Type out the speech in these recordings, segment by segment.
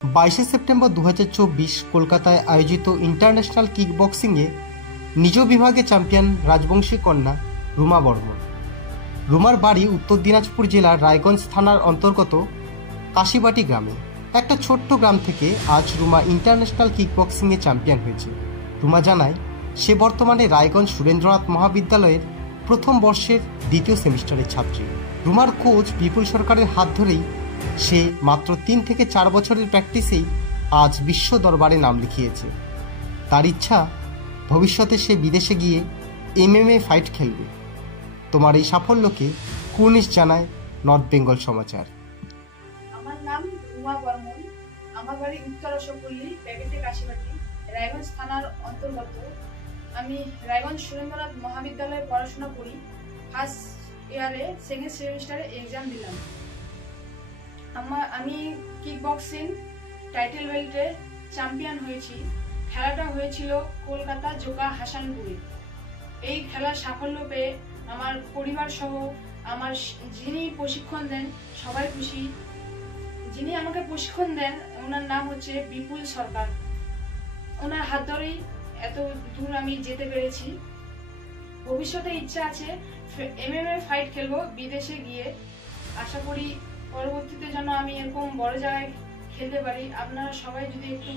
22শে September 2024 কলকাতায় আয়োজিত international kick বক্সিংয়ে নিজ বিভাগে চ্যাম্পিয়ন রাজবংশী কন্যা রুমা বর্মন। রুমার বাড়ি উত্তর দিনাজপুর জেলার রায়গঞ্জ থানার অন্তর্গত কাশিবাটি গ্রামে। একটা ছোট্ট গ্রাম থেকে আজ রুমা ইন্টারন্যাশনাল কিক বক্সিংয়ে চ্যাম্পিয়ন হয়েছে। রুমা জানায় সে বর্তমানে রায়গঞ্জ সুরেন্দ্রনাথ মহাবিদ্যালয়ের প্রথম বর্ষের দ্বিতীয় সেমিস্টারের ছাত্রী। রুমার কোচ বিপুল সরকারের হাত ধরেই সে মাত্র 3 থেকে 4 বছরের প্র্যাকটিসেই আজ বিশ্ব দরবারে নাম লিখিয়েছে। তার ইচ্ছা ভবিষ্যতে সে বিদেশে গিয়ে MMA ফাইট খেলবে। তোমার এই সাফল্যকে কুর্নিশ জানায় নর্থ বেঙ্গল সমাচার। আমার নাম রুমা বর্মন। আমার বাড়ি উত্তর অশোকপল্লী, প্যাকেটে কাশিবাটি, রায়গঞ্জ থানার অন্তর্গত। আমি রায়গঞ্জ সুরেন্দ্রনাথ মহাবিদ্যালয়ে পড়াশোনা করি। ফার্স্ট ইয়ারে সেকেন্ড সেমিস্টারে এক্সাম দিলাম। আমি কিক বক্সিং টাইটেল বেল্টে চ্যাম্পিয়ন হয়েছি। খেলাটা হয়েছিল কলকাতা জোকা হাসানপুরে। এই খেলার সাফল্য পেয়ে আমার পরিবার সহ আমার যিনি প্রশিক্ষণ দেন সবাই খুশি। যিনি আমাকে প্রশিক্ষণ দেন ওনার নাম হচ্ছে বিপুল সরকার। ওনার হাত ধরেই এত দূর আমি যেতে পেরেছি। ভবিষ্যতে ইচ্ছা আছে MMA ফাইট খেলবো বিদেশে গিয়ে। আশা করি পরবর্তীতে যেন আমি এরকম বড় জায়গায় খেলতে পারি। আপনারা সবাই যদি একটু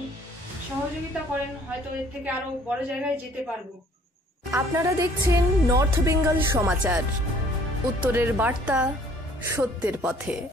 সহযোগিতা করেন হয়তো এর থেকে আরো বড় জায়গায় যেতে পারবো। আপনারা দেখছেন নর্থ বেঙ্গল সমাচার, উত্তরের বার্তা, সত্যের পথে।